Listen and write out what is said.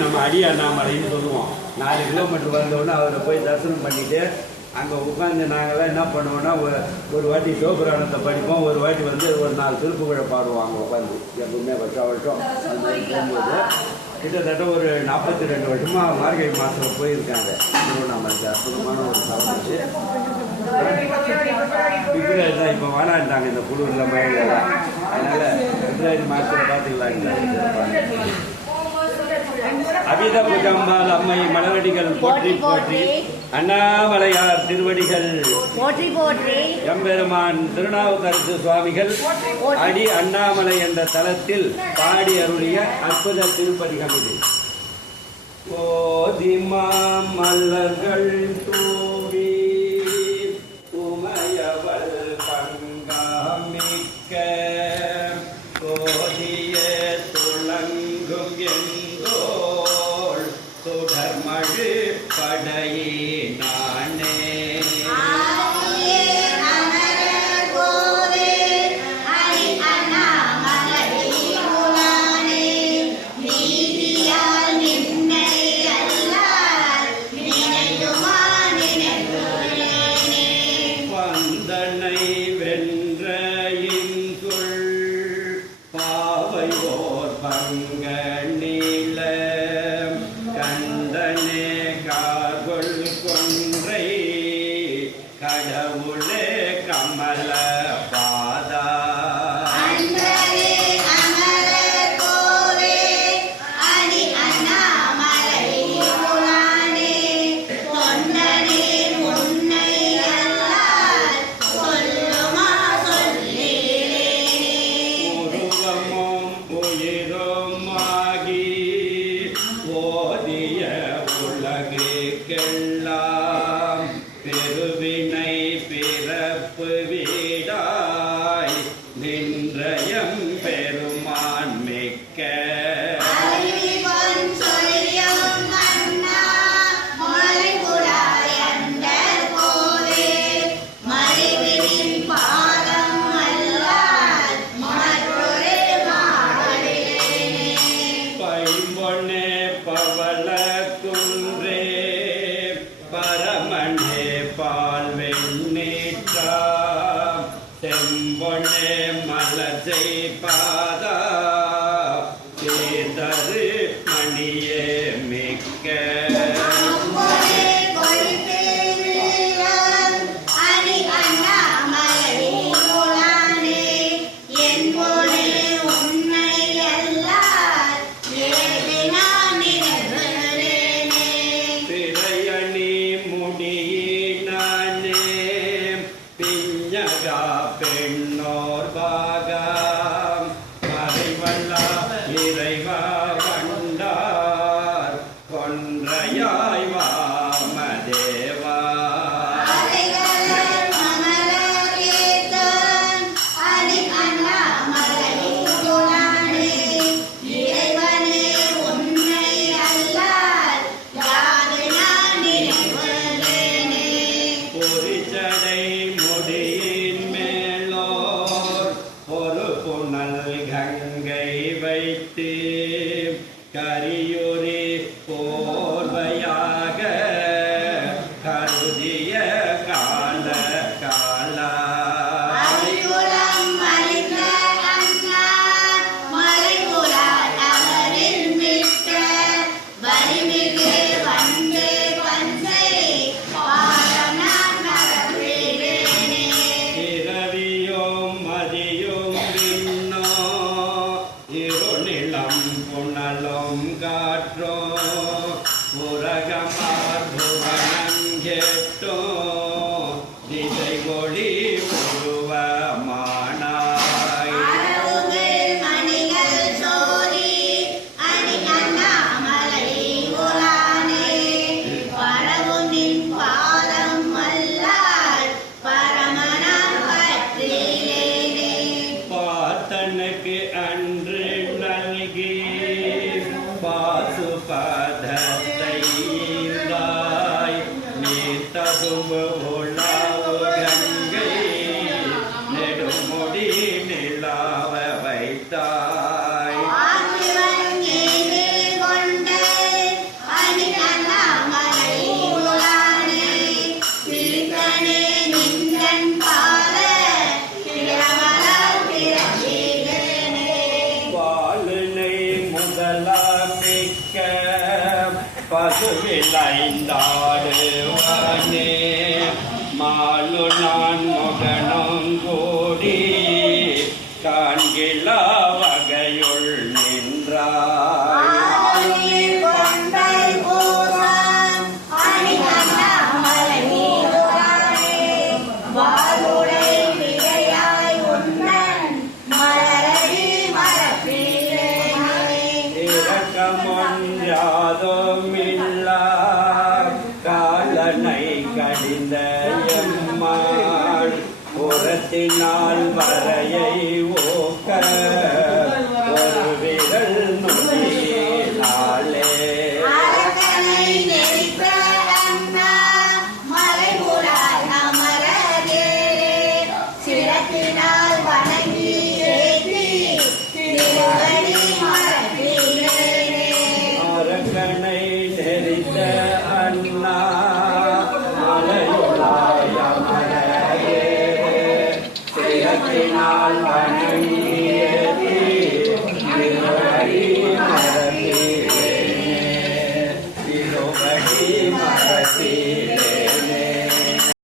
நம்ம அடி அண்ணாமலைன்னு சொல்லுவோம். 4 கிலோமீட்டர் வந்தோடனே அவரை போய் தரிசனம் பண்ணிட்டு அங்கே உட்காந்து நாங்கள்லாம் என்ன பண்ணுவோன்னா ஒரு வாட்டி சிவபுராணத்தை படிப்போம், ஒரு வாட்டி ஒரு 4 திருப்புகழை பாடுவோம். அங்கே உட்காந்து எப்பவுமே வருஷம் போகும்போது கிட்டத்தட்ட ஒரு 42 வருஷமாக மார்கழி மாதத்தில் போயிருக்காங்க. திருவண்ணாமலைக்கு அற்புதமான ஒரு சாப்பிட்டு பிப்ரவரி தான் இப்போ வேணான்ட்டாங்க இந்த குளிரில் மழையில். அதனால் பிப்ரவரி மாதத்தில் பார்த்துக்கலாம். அபித புஜம்பால் அம்மை மலரடிகள் போற்றி போற்றி, அண்ணாமலையார் திருவடிகள் போற்றி போற்றி, எம்பெருமான் திருநாவுக்கரசு சுவாமிகள் அடி அண்ணாமலை என்ற தலத்தில் பாடி அருளிய அற்புத திருப்பதிகம் இது. ஓதிமா மலர்கள் தூவி உமையவள் பங்காமிக்க கோதிய துளங்கும் எந்தோள் தொடர்மழு படையே நானே நிலாவ வைத்தாய் மாதலாம் மிக்க பசுவில் ஐந்தாடுவானே மாலு நான் முகனும் கூடி காண்கிலா வகையுள் நின்றாய் யாதோமில்லா காலனை கடிந்த எம்மாள் புறத்தினால் வரையை ஓக்க ஒரு விரல் நுழையினாலே அரக்கனை நெறித்த அண்ணா மலையுளாய மலையே சிறப்பினால் வணங்கி